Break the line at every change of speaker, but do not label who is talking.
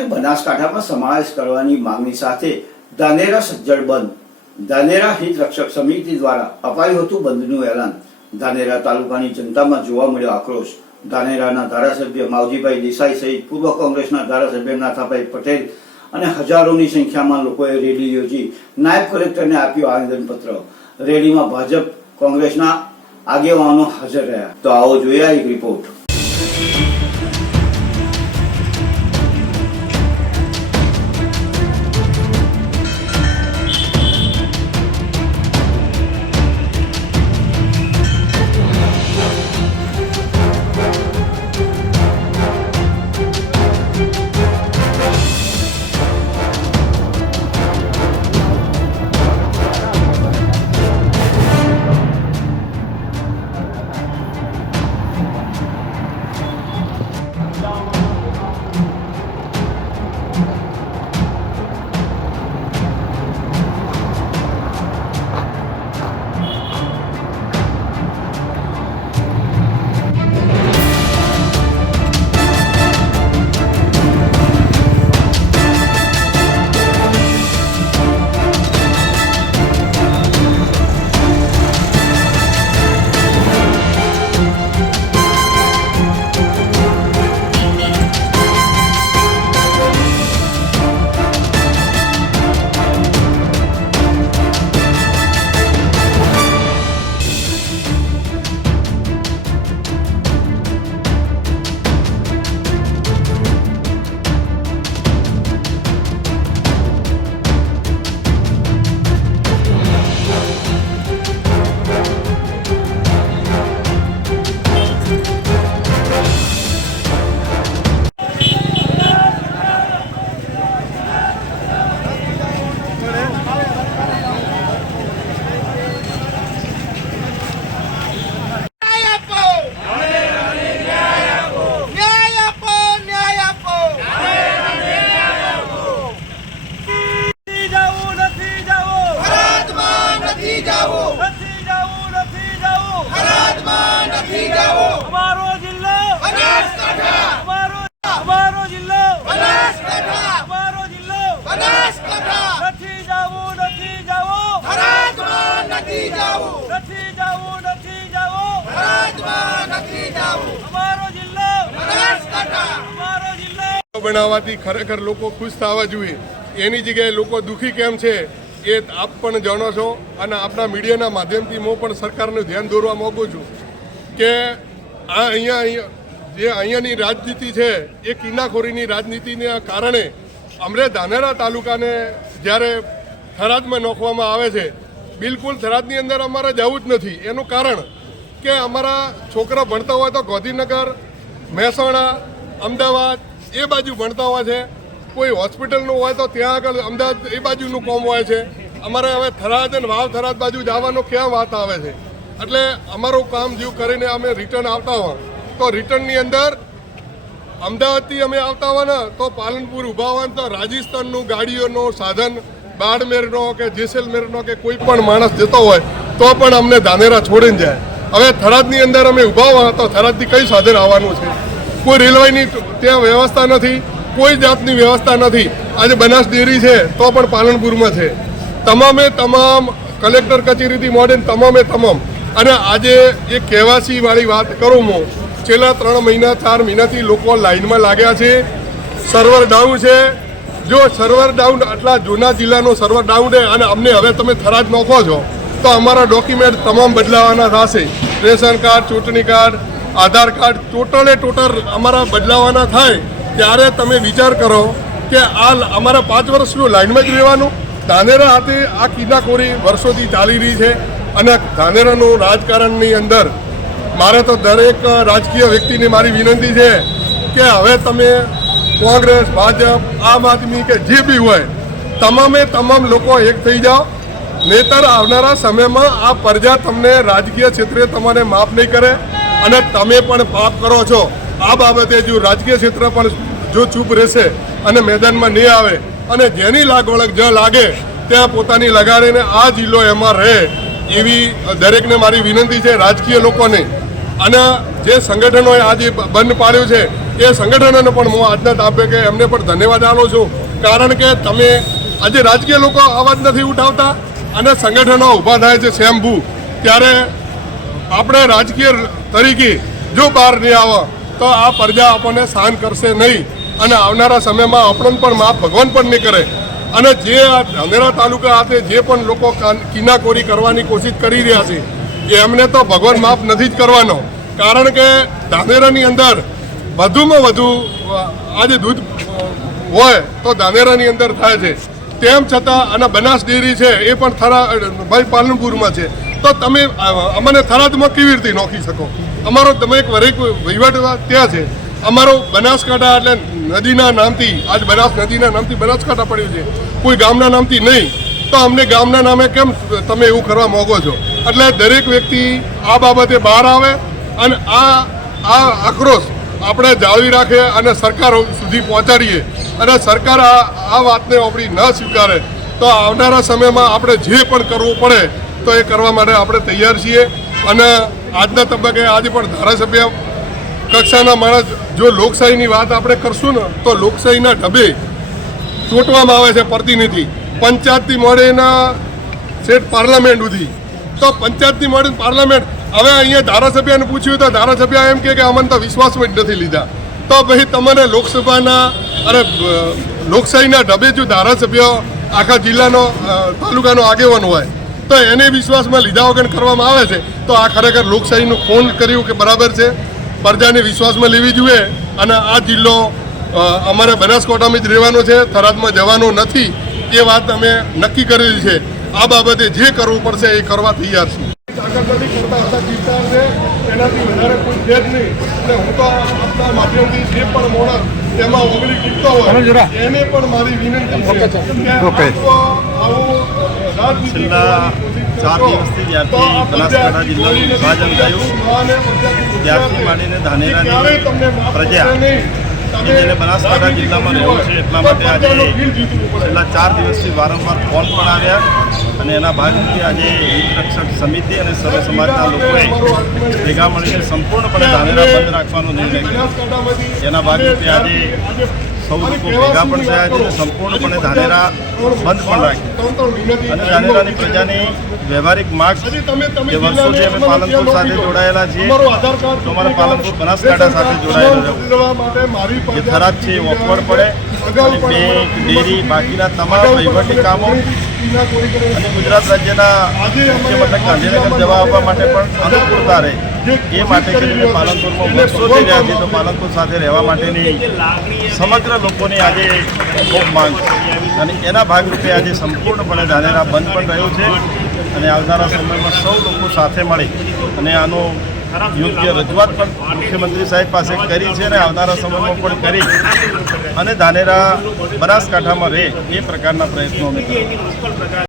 તાલુકાને બનાસકાંઠામાં સમાવેશ કરવાની માંગણી સાથે ધાનેરા સજ્જડ બંધ. ધાનેરા હિત રક્ષક સમિતિ દ્વારા અપાયું હતું બંધનું એલાન. ધાનેરા તાલુકાની જનતામાં જોવા મળ્યો આક્રોશ. ધાનેરાના ધારાસભ્ય માવજીભાઈ દેસાઈ સહિત પૂર્વ કોંગ્રેસના ધારાસભ્ય નાથાભાઈ પટેલ અને હજારોની સંખ્યામાં લોકોએ રેલી યોજી નાયબ કલેક્ટરને આપ્યું આવેદનપત્ર. રેલીમાં ભાજપ કોંગ્રેસના આગેવાનો હાજર રહ્યા. તો આવો જોઈએ એક રિપોર્ટ
બનાવવાથી ખરેખર લોકો ખુશ થવા જોઈએ. એની જગ્યાએ લોકો દુઃખી કેમ છે, એ આપ પણ જાણો છો અને આપણા મીડિયાના માધ્યમથી હું પણ સરકારનું ધ્યાન દોરવા માગું છું કે આ અહીંયા જે અહીંયાની રાજનીતિ છે, એ કિન્નાખોરીની રાજનીતિના કારણે અમરે ધાનેરા તાલુકાને જ્યારે થરાદમાં નોખવામાં આવે છે, બિલકુલ થરાદની અંદર અમારે જવું જ નથી. એનું કારણ કે અમારા છોકરા ભણતા હોય તો ગાંધીનગર, મહેસાણા, અમદાવાદ એ બાજુ ભણતા હોય છે. કોઈ હોસ્પિટલનું હોય તો ત્યાં આગળ અમદાવાદ એ બાજુનું કોમ હોય છે. અમારે હવે થરાદ અને વાવ થરાદ બાજુ જવાનો ક્યાં વાત આવે છે? એટલે અમારું કામ જેવું કરીને અમે રિટર્ન આવતા હોય. તો રિટર્નની અંદર અમદાવાદથી અમે આવતા હોય ને, તો પાલનપુર ઊભા હોય તો રાજસ્થાનનું ગાડીઓનું સાધન બાડમેરનો કે જેસલમેરનો કે કોઈ પણ માણસ જતો હોય, તો પણ અમને ધાનેરા છોડીને જાય. હવે થરાદની અંદર અમે ઊભા હોય તો થરાદથી કઈ સાધન આવવાનું છે? કોઈ રેલવેની ત્યાં વ્યવસ્થા નથી, કોઈ જાતની વ્યવસ્થા નથી. આજે બનાસ ડેરી છે, તો પણ પાલનપુરમાં છે. તમામે તમામ કલેક્ટર કચેરીથી મોડેન તમામે તમામ. અને આજે એ કહેવાસીવાળી વાત કરું હું. છેલ્લા ત્રણ મહિના, ચાર મહિનાથી લોકો લાઇનમાં લાગ્યા છે. સર્વર ડાઉન છે. જો સર્વર ડાઉન આટલા જૂના જિલ્લાનો સર્વર ડાઉન છે અને અમને હવે તમે થરાજ નોખો છો, તો અમારા ડોક્યુમેન્ટ તમામ બદલાવાના થશે. રેશન કાર્ડ, ચૂંટણી કાર્ડ આધાર કાર્ડ ટોટલે ટોટલ અમારા બદલાવાના થાય, ત્યારે તમે વિચાર કરો કે આ અમારા પાંચ વર્ષનું લાઇનમાં જ રહેવાનું. ધાનેરા હાથે આ કિલ્લાખોરી વર્ષોથી ચાલી રહી છે અને ધાનેરાનું રાજકારણની અંદર મારે તો દરેક રાજકીય વ્યક્તિને મારી વિનંતી છે કે હવે તમે કોંગ્રેસ, ભાજપ, આમ આદમી કે જે બી હોય, તમામે તમામ લોકો એક થઈ જાઓ. નહીતર આવનારા સમયમાં આ પ્રજા તમને રાજકીય ક્ષેત્રે તમારે માફ નહીં કરે. અને તમે પણ પાપ કરો છો. આ બાબતે જો રાજકીય ક્ષેત્ર પણ જો ચૂપ રહેશે અને મેદાનમાં નહીં આવે અને જેની લાગવળગ જ લાગે, ત્યાં પોતાની લગાડીને આ જિલ્લો એમાં રહે એવી દરેકને મારી વિનંતી છે રાજકીય લોકોને. અને જે સંગઠનોએ આજે બંધ પાડ્યું છે, એ સંગઠનોને પણ હું આજના તાપે કે એમને પણ ધન્યવાદ આપું છું. કારણ કે તમે આજે રાજકીય લોકો અવાજ નથી ઉઠાવતા અને સંગઠનો ઊભા થાય છે સ્વયંભૂ. ત્યારે આપણે રાજકીય તરીકે જો બહાર નહીં આવે, તો આ પ્રજા આપણને સહન કરશે નહીં. અને આવનારા સમયમાં આપણને પણ મા ભગવાન પણ નહીં કરે. અને જે આ ધાનેરા તાલુકા હાથે જે પણ લોકો કાન- કિનાકોરી કરવાની કોશિશ કરી રહ્યા છે, એમને તો ભગવાન માફ નથી જ કરવાનો. કારણ કે ધાનેરાની અંદર વધુમાં વધુ આજે દૂધ હોય, તો ધાનેરાની અંદર થાય છે. તેમ છતાં અને બનાસ ડેરી છે, એ પણ થરા ભાઈ પાલનપુરમાં છે. તો તમે અમને થરાદમાં કેવી રીતે નોખી શકો? અમારો, તમે એક વરેક વહીવટ ત્યાં છે. અમારો બનાસકાંઠા એટલે નદીના નામથી, આજ બનાસ નદીના નામથી બનાસકાંઠા પડ્યું છે. કોઈ ગામના નામથી નહીં. તો અમને ગામના નામે કેમ તમે એવું કરવા માગો છો? એટલે દરેક વ્યક્તિ આ બાબતે બહાર આવે અને આ આ આક્રોશ આપણે જાળવી રાખીએ અને સરકાર સુધી પહોંચાડીએ. અને સરકાર આ આ વાતને આપણી ન સ્વીકારે. તો આવનારા સમયમાં આપણે જે પણ કરવું પડે તો એ કરવા માટે આપણે તૈયાર છીએ. અને આજના તબક્કે આજે પણ ધારાસભ્ય કક્ષાના માણસ જો લોકશાહીની વાત આપણે કરશું ને, તો લોકશાહીના ઢબે ચૂંટવામાં આવે છે પ્રતિનિધિ. પંચાયતથી મળીના સેઠ પાર્લામેન્ટ સુધી. તો પંચાયતથી મળીને પાર્લામેન્ટ. હવે અહીંયા ધારાસભ્યને પૂછ્યું તો ધારાસભ્ય એમ કે અમને તો વિશ્વાસમાં જ નથી લીધા. તો ભાઈ તમને લોકસભાના અને લોકશાહીના ઢબે જો ધારાસભ્ય આખા જિલ્લાનો તાલુકાનો આગેવાન હોય તો એને વિશ્વાસમાં લીધા વગર કરવામાં આવે છે તો આ ખરેખર લોકશાહીનું ફોન કર્યું કે બરાબર છે? પ્રજાને વિશ્વાસમાં લેવી જોઈએ અને આ જિલ્લો અમારે બનાસકાંઠામાં જ રહેવાનો છે થરાદમાં જવાનો નથી એ વાત અમે નક્કી કરેલી છે. આ બાબતે જે કરવું પડશે એ કરવા તૈયાર છીએ. એનાથી વધારે કોઈ છે જ નહીં. એટલે હું તો આપના માધ્યમથી જે પણ મોણસ તેમાં ઓગળી ચૂકતો હોય એને પણ મારી વિનંતી છે કે આવો
છેલ્લા ચાર દિવસથી જ્યારથી બનાસકાંઠા જિલ્લાનું વિભાજન થયું, ત્યારથી માંડીને ધાનેરાની પ્રજા કે જેને બનાસકાંઠા જિલ્લામાં રહેવું છે એટલા માટે આજે છેલ્લા ચાર દિવસથી વારંવાર ફોન પણ આવ્યા અને એના ભાગરૂપે આજે હિતરક્ષક સમિતિ અને સર્વ સમાજના લોકોએ ભેગા મળીને સંપૂર્ણપણે ધાનેરા બંધ રાખવાનો નિર્ણય એના ભાગરૂપે આજે સૌ લોકો ભેગા પણ થયા છે સંપૂર્ણપણે ધાનેરા બંધ પણ રાખ્યું. અને ધાનેરાની પ્રજાની વ્યવહારિક માગ જે વર્ષોથી અમે પાલનપુર સાથે જોડાયેલા છીએ તો અમારે પાલનપુર બનાસકાંઠા સાથે જોડાયેલું જે ખરાબ છે એ ઓકવડ પડે. બેંક ડેરી બાકીના તમામ વહીવટી કામો અને ગુજરાત રાજ્યના મુખ્ય મથક ગાંધીનગર જવા આવવા માટે પણ અનુકૂળતા રહે. એ માટે કરીને પાલનપુરમાં વર્ષોથી રહ્યા છે તો પાલનપુર સાથે રહેવા માટેની સમગ્ર લોકોની આજે ખૂબ માંગ છે. અને એના ભાગરૂપે આજે સંપૂર્ણપણે ધાનેરા બંધ પણ રહ્યું છે અને આવનારા સમયમાં સૌ લોકો સાથે મળી અને આનો યોગ્ય રજૂઆત પણ મુખ્યમંત્રી સાહેબ પાસે કરી છે અને આવનારા સમયમાં પણ કરી. અને ધાનેરા બનાસકાંઠામાં રહે એ પ્રકારના પ્રયત્નો અમે